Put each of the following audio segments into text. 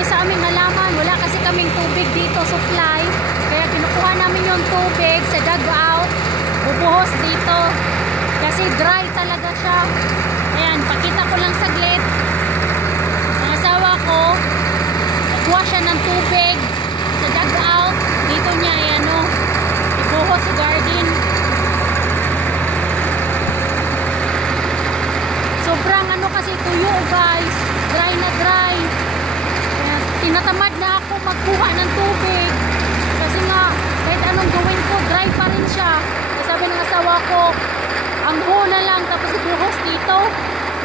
kami sa aming halaman. Wala kasi kaming tubig dito, supply. Kaya kinukuha namin yung tubig sa dugout. Bubuhos dito. Kasi dry talaga siya. Ayan, pakita ko lang saglit. Ang asawa ko, nagkuha siya ng tubig sa dugout. Dito niya, ayan o. Ibuhos sa garden. Sobrang ano kasi tuyo guys. Dry na dry. Kaya tinatamad na ako magkuha ng tubig. Kasi nga, kahit anong gawin ko, dry pa rin siya. Kaya sabi ng asawa ko, ang na lang tapos ibuhos dito.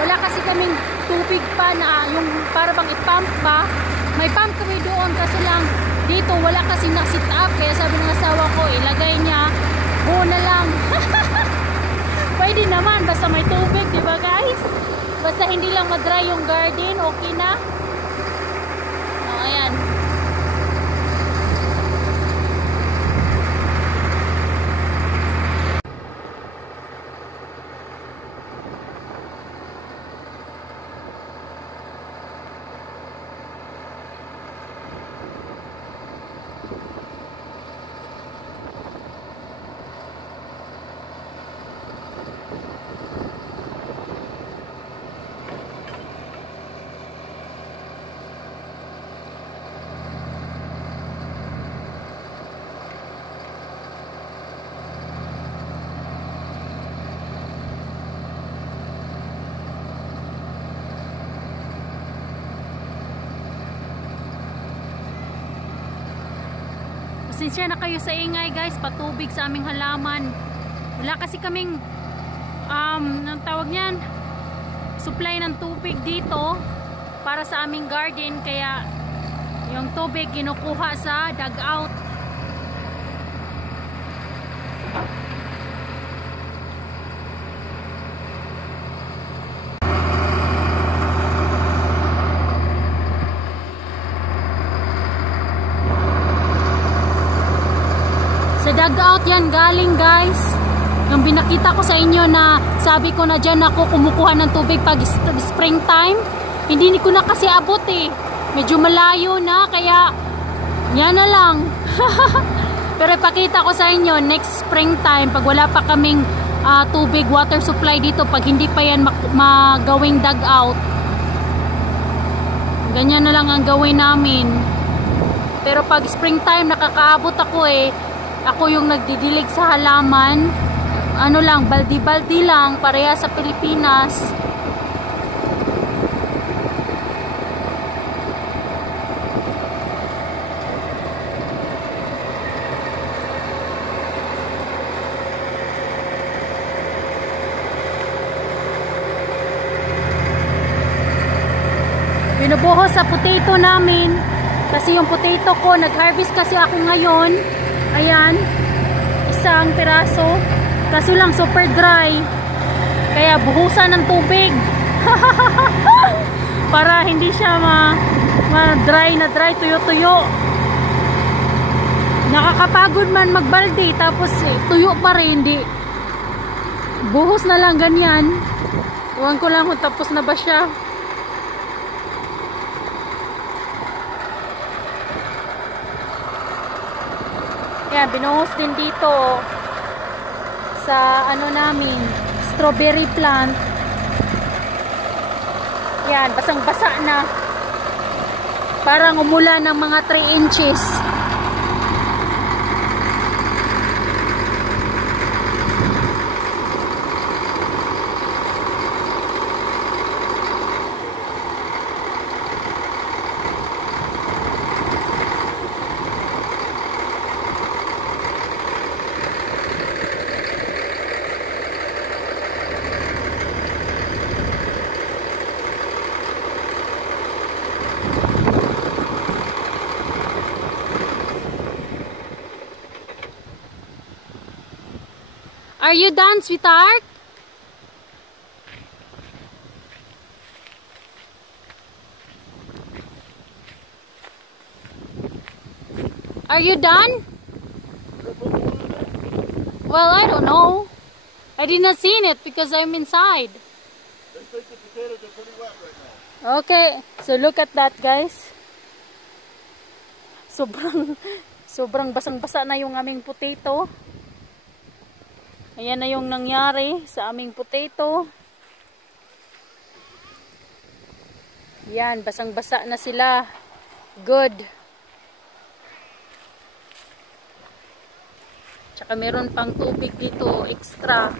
Wala kasi kaming tubig pa na yung para bang ipump pa. May pump kami doon kasi lang dito wala kasi na-sit up. Kaya sabi ng asawa ko, ilagay niya, na lang. Pwede naman, basta may tubig, diba guys? Basta hindi lang ma-dry yung garden, okay na. O, ayan. Pasensya na kayo sa ingay guys, patubig sa aming halaman. Wala kasi kaming anong tawag niyan, supply ng tubig dito para sa aming garden, kaya yung tubig kinukuha sa dugout. Sa dugout yan galing guys. Yung binakita ko sa inyo na sabi ko na dyan ako kumukuha ng tubig pag springtime. Hindi ko na kasi abot eh. Medyo malayo na kaya yan na lang. Pero ipakita ko sa inyo next springtime pag wala pa kaming tubig, water supply dito, pag hindi pa yan magawing dugout. Ganyan na lang ang gawin namin. Pero pag springtime nakakaabot ako eh. Ako yung nagdidilig sa halaman. Ano lang, baldi-baldi lang, pareha sa Pilipinas. Binubuhos sa potato namin. Kasi yung potato ko, nag-harvest kasi ako ngayon. Ayan, isang piraso. Kaso lang super dry. Kaya buhusan ng tubig. Para hindi siya ma-dry na dry, tuyo-tuyo. Nakakapagod man magbaldi tapos tuyo pa rin, hindi. Buhos na lang ganyan. Iwan ko lang kung tapos na ba siya. Yan, binuhos din dito sa ano namin, strawberry plant. Yan, basang-basa na. Parang umulan ng mga 3 inches. Are you done, sweetheart? Are you done? Well, I don't know. I did not see it because I'm inside. They think the potatoes are pretty wet right now. Okay, so look at that, guys. sobrang basang-basa na yung aming potato. Ayan na yung nangyari sa aming potato. Yan, basang-basa na sila. Good. Tsaka meron pang tubig dito, extra.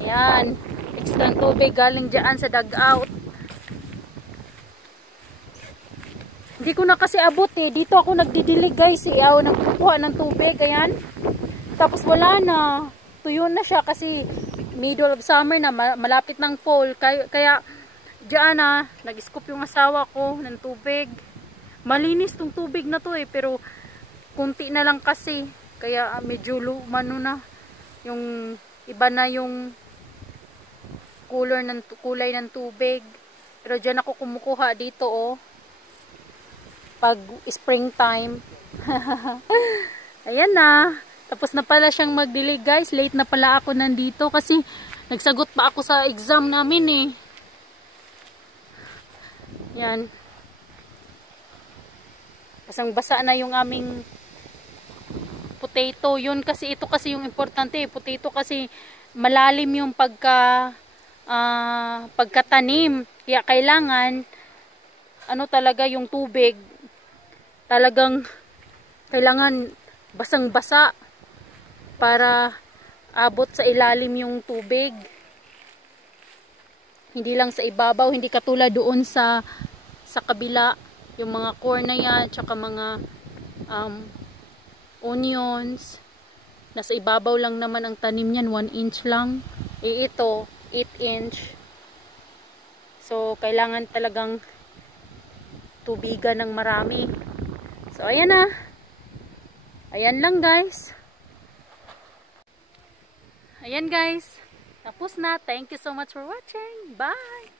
Yan, extra tubig galing dyan sa dugout. Hindi ko na kasi abot eh. Dito ako nagdidilig guys eh. Ako nagkukuha ng tubig. Ayan. Tapos wala na. Tuyo na siya kasi middle of summer na. Malapit ng fall. Kaya dyan na. Nag-scoop yung asawa ko ng tubig. Malinis tong tubig na to eh. Pero kunti na lang kasi. Kaya medyo lumano na. Yung iba na yung kulay ng tubig. Pero dyan ako kumukuha dito oh. Pag springtime. Ayan na. Tapos na pala siyang magdilig guys. Late na pala ako nandito kasi nagsagot pa ako sa exam namin eh. Yan. Basang-basa na yung aming potato. Yun kasi, ito kasi yung importante. Potato kasi malalim yung pagkatanim. Kaya kailangan ano talaga yung tubig. Talagang kailangan basang-basa para abot sa ilalim yung tubig. Hindi lang sa ibabaw, hindi katulad doon sa kabila, yung mga corn na yan, tsaka mga onions. Nasa ibabaw lang naman ang tanim niyan, 1 inch lang. Eh ito, 8 inch. So, kailangan talagang tubigan ng marami. So, ayan na. Ayan lang guys. Ayan guys. Tapos na. Thank you so much for watching. Bye!